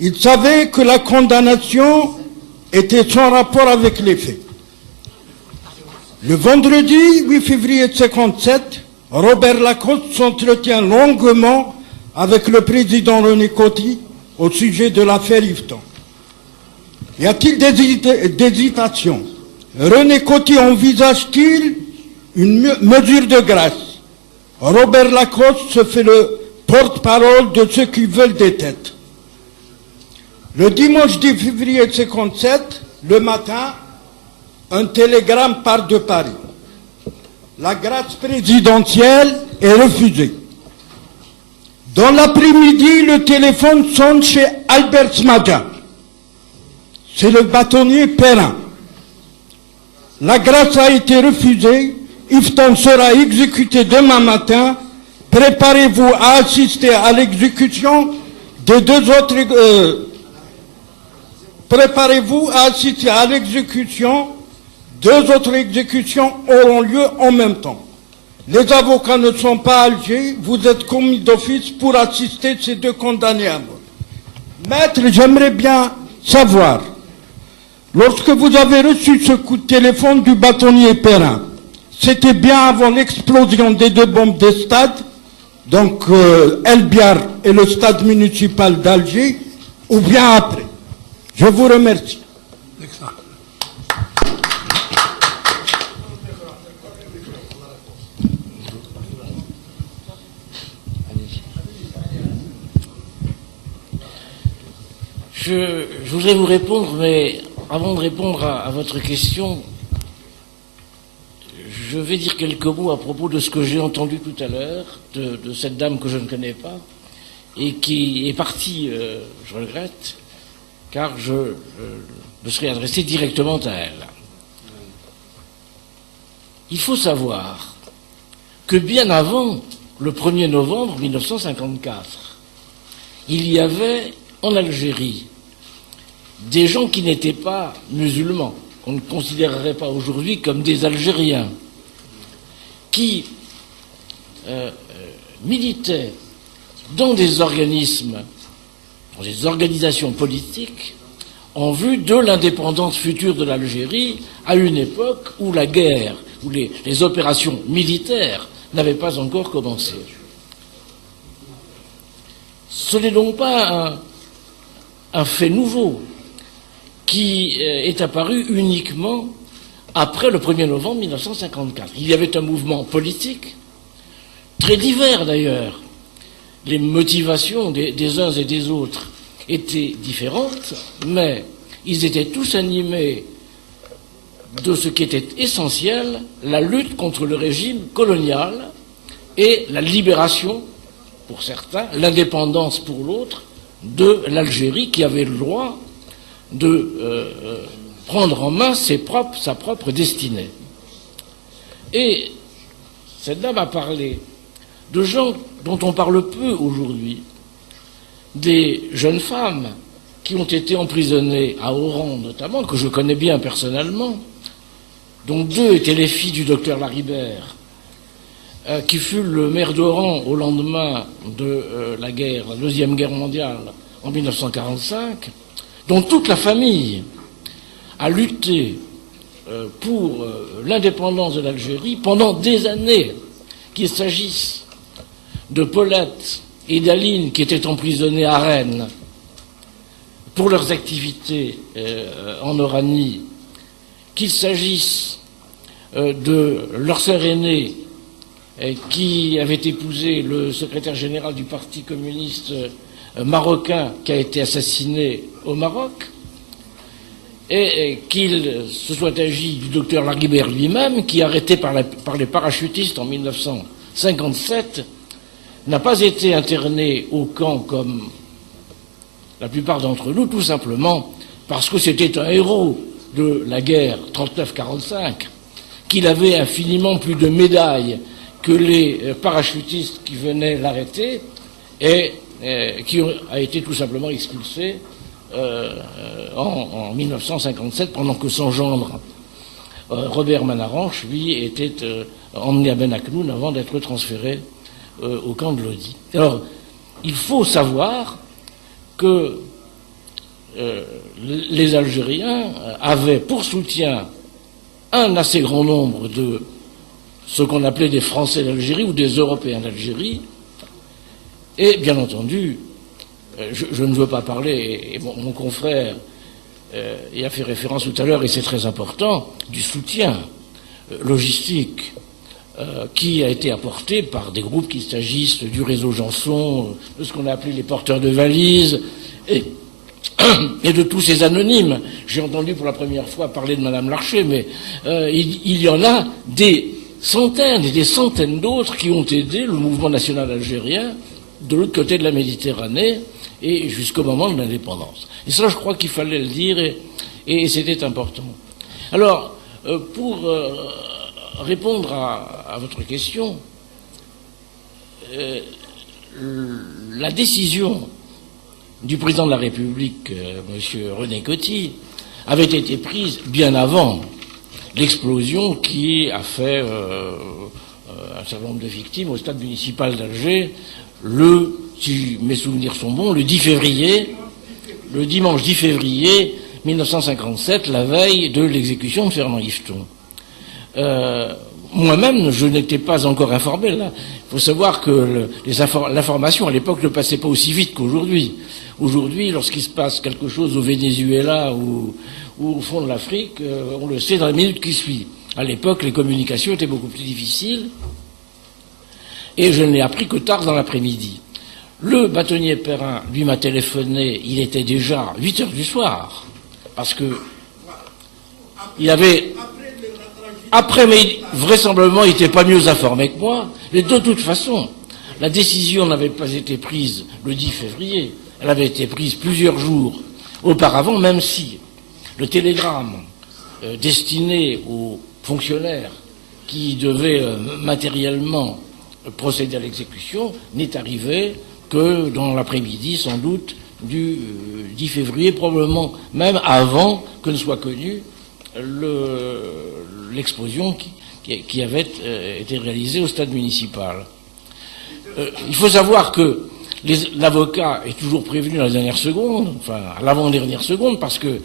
Il savait que la condamnation était sans rapport avec les faits. Le vendredi 8 février 1957, Robert Lacoste s'entretient longuement avec le président René Coty au sujet de l'affaire Yvetot. Y a-t-il des hésitations? René Coty envisage-t-il une mesure de grâce? Robert Lacoste se fait le porte-parole de ceux qui veulent des têtes. Le dimanche 10 février 1957, le matin, un télégramme part de Paris. La grâce présidentielle est refusée. Dans l'après-midi, le téléphone sonne chez Albert Smadja. C'est le bâtonnier Perrin. La grâce a été refusée. Yvetot sera exécuté demain matin. Préparez-vous à assister à l'exécution des deux autres... Préparez-vous à assister à l'exécution. Deux autres exécutions auront lieu en même temps. Les avocats ne sont pas à Alger. Vous êtes commis d'office pour assister ces deux condamnés à mort. Maître, j'aimerais bien savoir, lorsque vous avez reçu ce coup de téléphone du bâtonnier Perrin, c'était bien avant l'explosion des deux bombes des stades, donc El Biar et le stade municipal d'Alger, ou bien après? Je vous remercie. Je voudrais vous répondre, mais avant de répondre à votre question, je vais dire quelques mots à propos de ce que j'ai entendu tout à l'heure, de cette dame que je ne connais pas, et qui est partie, je regrette, car je me serais adressé directement à elle. Il faut savoir que bien avant le 1er novembre 1954, il y avait en Algérie des gens qui n'étaient pas musulmans, qu'on ne considérerait pas aujourd'hui comme des Algériens, qui militaient dans des organismes, dans des organisations politiques, en vue de l'indépendance future de l'Algérie, à une époque où la guerre, où les opérations militaires n'avaient pas encore commencé. Ce n'est donc pas un fait nouveau qui est apparu uniquement après le 1er novembre 1954. Il y avait un mouvement politique, très divers d'ailleurs. Les motivations des uns et des autres étaient différentes, mais ils étaient tous animés de ce qui était essentiel, la lutte contre le régime colonial et la libération, pour certains, l'indépendance pour l'autre, de l'Algérie qui avait le droit de prendre en main sa propre destinée. Et cette dame a parlé de gens dont on parle peu aujourd'hui, des jeunes femmes qui ont été emprisonnées à Oran notamment, que je connais bien personnellement, dont deux étaient les filles du docteur Laribert, qui fut le maire d'Oran au lendemain de la Deuxième Guerre mondiale en 1945, dont toute la famille a lutté pour l'indépendance de l'Algérie pendant des années, qu'il s'agisse de Paulette et d'Aline qui étaient emprisonnées à Rennes pour leurs activités en Oranie, qu'il s'agisse de leur sœur aînée qui avait épousé le secrétaire général du Parti communiste marocain qui a été assassiné au Maroc, et qu'il se soit agi du docteur Laribert lui-même, qui, arrêté par les parachutistes en 1957, n'a pas été interné au camp comme la plupart d'entre nous, tout simplement parce que c'était un héros de la guerre 39-45, qu'il avait infiniment plus de médailles que les parachutistes qui venaient l'arrêter, et qui a été tout simplement expulsé en 1957, pendant que son gendre, Robert Manaranche, lui, était emmené à Ben Aknoun avant d'être transféré au camp de Lodi. Alors, il faut savoir que les Algériens avaient pour soutien un assez grand nombre de ce qu'on appelait des Français d'Algérie ou des Européens d'Algérie. Et bien entendu, je ne veux pas parler, et mon confrère y a fait référence tout à l'heure, et c'est très important, du soutien logistique qui a été apporté par des groupes, qu'il s'agisse du réseau Janson, de ce qu'on a appelé les porteurs de valises, et de tous ces anonymes. J'ai entendu pour la première fois parler de Madame Larcher, mais il y en a des centaines et des centaines d'autres qui ont aidé le mouvement national algérien de l'autre côté de la Méditerranée et jusqu'au moment de l'indépendance. Et ça, je crois qu'il fallait le dire, et c'était important. Alors, pour répondre à votre question, la décision du président de la République, M. René Coty, avait été prise bien avant l'explosion qui a fait un certain nombre de victimes au stade municipal d'Alger, si mes souvenirs sont bons, le dimanche 10 février 1957, la veille de l'exécution de Fernand Yveton. Moi-même, je n'étais pas encore informé. Là, il faut savoir que l'information à l'époque ne passait pas aussi vite qu'aujourd'hui. Aujourd'hui, lorsqu'il se passe quelque chose au Venezuela ou au fond de l'Afrique, on le sait dans les minutes qui suivent. À l'époque, les communications étaient beaucoup plus difficiles, et je ne l'ai appris que tard dans l'après-midi. Le bâtonnier Perrin, lui, m'a téléphoné, il était déjà 8 heures du soir, parce que il avait... Après, mais vraisemblablement, il n'était pas mieux informé que moi. Mais de toute façon, la décision n'avait pas été prise le 10 février. Elle avait été prise plusieurs jours auparavant, même si le télégramme destiné aux fonctionnaires qui devaient matériellement procéder à l'exécution n'est arrivé que dans l'après-midi, sans doute, du 10 février, probablement même avant que ne soit connue l'explosion qui avait été réalisée au stade municipal. Il faut savoir que l'avocat est toujours prévenu à la dernière seconde, enfin à l'avant-dernière seconde, parce que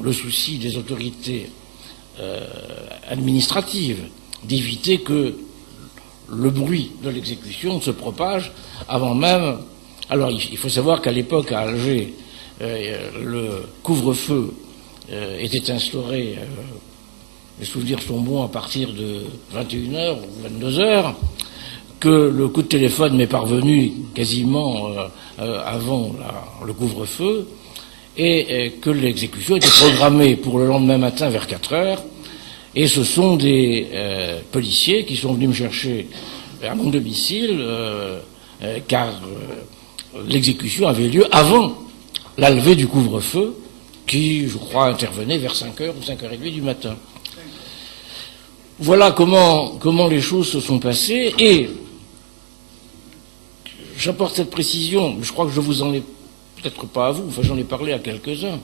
le souci des autorités administratives d'éviter que le bruit de l'exécution se propage avant même. Alors il faut savoir qu'à l'époque à Alger, le couvre-feu était instauré, mes souvenirs sont bons, à partir de 21h ou 22h, que le coup de téléphone m'est parvenu quasiment avant le couvre-feu, et que l'exécution était programmée pour le lendemain matin vers 4h, et ce sont des policiers qui sont venus me chercher à mon domicile, car l'exécution avait lieu avant la levée du couvre-feu, qui, je crois, intervenait vers 5h ou 5h30 du matin. Voilà comment les choses se sont passées, et j'apporte cette précision, je crois que je vous en ai, peut-être pas à vous, enfin j'en ai parlé à quelques-uns.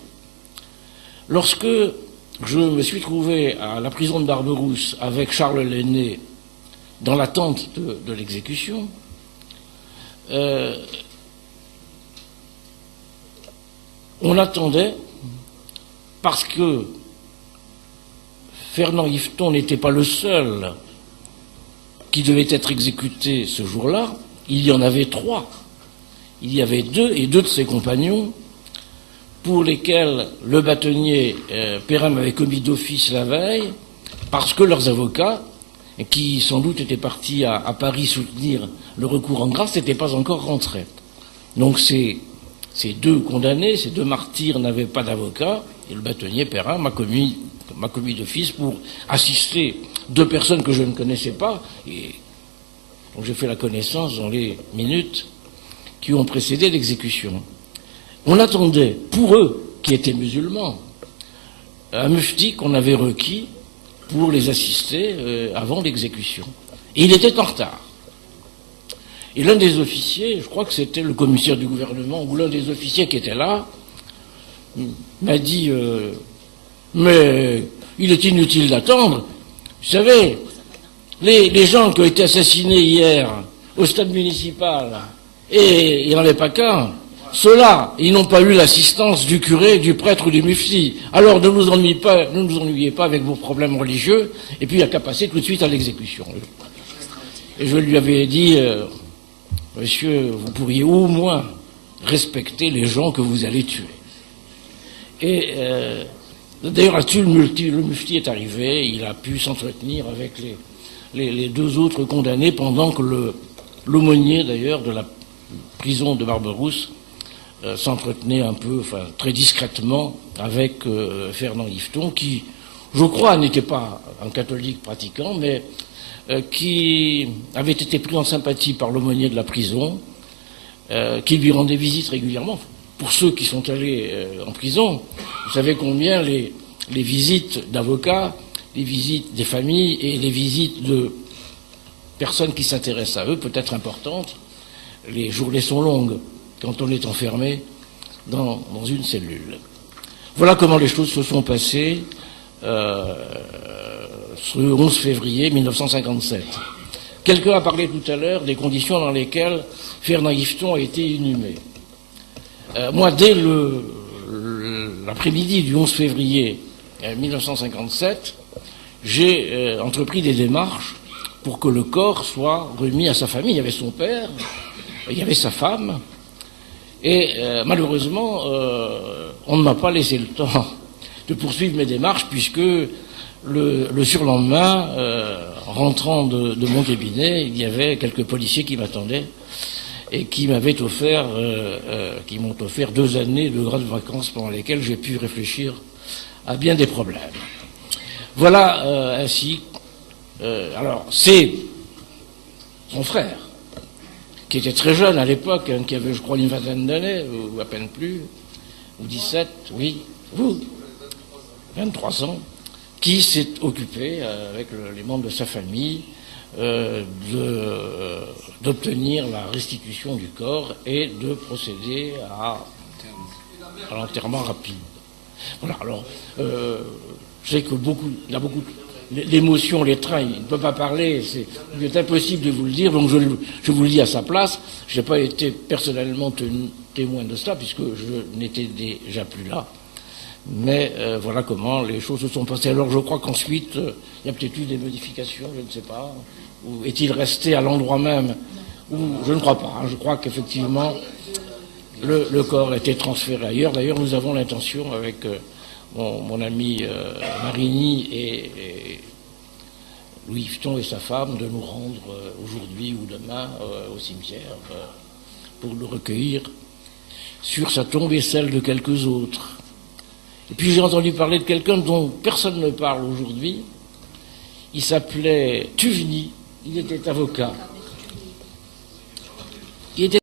Lorsque je me suis trouvé à la prison de Barberousse avec Charles Lenné dans l'attente de l'exécution, on attendait, parce que Fernand Yveton n'était pas le seul qui devait être exécuté ce jour-là, il y en avait 3. Il y avait 2 et 2 de ses compagnons pour lesquels le bâtonnier Perrin avait commis d'office la veille, parce que leurs avocats, qui sans doute étaient partis à Paris soutenir le recours en grâce, n'étaient pas encore rentrés. Donc ces 2 condamnés, ces 2 martyrs n'avaient pas d'avocat, et le bâtonnier Perrin m'a commis d'office pour assister 2 personnes que je ne connaissais pas, et donc j'ai fait la connaissance dans les minutes qui ont précédé l'exécution. On attendait, pour eux, qui étaient musulmans, un mufti qu'on avait requis pour les assister avant l'exécution. Et il était en retard. Et l'un des officiers, je crois que c'était le commissaire du gouvernement, ou l'un des officiers qui était là, m'a dit mais il est inutile d'attendre. Vous savez, les gens qui ont été assassinés hier au stade municipal, et il n'y en avait pas qu'un, Ceux-là, ils n'ont pas eu l'assistance du curé, du prêtre ou du mufti. Alors ne nous ennuyez pas avec vos problèmes religieux, et puis il n'y a qu'à passer tout de suite à l'exécution. Et je lui avais dit, monsieur, vous pourriez au moins respecter les gens que vous allez tuer. Et d'ailleurs là-dessus, le mufti est arrivé, il a pu s'entretenir avec les deux autres condamnés pendant que l'aumônier d'ailleurs de la prison de Barberousse s'entretenait un peu, enfin très discrètement avec Fernand Yveton, qui, je crois, n'était pas un catholique pratiquant, mais qui avait été pris en sympathie par l'aumônier de la prison, qui lui rendait visite régulièrement. Pour ceux qui sont allés en prison, vous savez combien les visites d'avocats, les visites des familles et les visites de personnes qui s'intéressent à eux, peut être importantes, les journées sont longues quand on est enfermé dans une cellule. Voilà comment les choses se sont passées ce 11 février 1957. Quelqu'un a parlé tout à l'heure des conditions dans lesquelles Fernand Yveton a été inhumé. Moi, dès l'après-midi du 11 février 1957, j'ai entrepris des démarches pour que le corps soit remis à sa famille. Il y avait son père, il y avait sa femme, et malheureusement, on ne m'a pas laissé le temps de poursuivre mes démarches, puisque le surlendemain, rentrant de mon cabinet, il y avait quelques policiers qui m'attendaient et qui m'ont offert 2 années de grandes vacances pendant lesquelles j'ai pu réfléchir à bien des problèmes. Voilà ainsi. Alors, c'est son frère, qui était très jeune à l'époque, hein, qui avait, je crois, une vingtaine d'années, ou à peine plus, ou 17, oui, vous, 23 ans, qui s'est occupé, avec les membres de sa famille, d'obtenir la restitution du corps et de procéder à l'enterrement rapide. Voilà, alors, je sais que il y a beaucoup l'émotion, les trains, il ne peut pas parler, il est impossible de vous le dire, donc je vous le dis à sa place. Je n'ai pas été personnellement témoin de cela, puisque je n'étais déjà plus là. Mais voilà comment les choses se sont passées. Alors je crois qu'ensuite, il y a peut-être eu des modifications, je ne sais pas. Ou est-il resté à l'endroit même? Ou je ne crois pas. Hein. Je crois qu'effectivement, le corps a été transféré ailleurs. D'ailleurs, nous avons l'intention, avec mon ami Marigny et Louis Yveton et sa femme, de nous rendre aujourd'hui ou demain au cimetière pour le recueillir sur sa tombe et celle de quelques autres. Et puis j'ai entendu parler de quelqu'un dont personne ne parle aujourd'hui. Il s'appelait Tuvny, il était avocat. Il était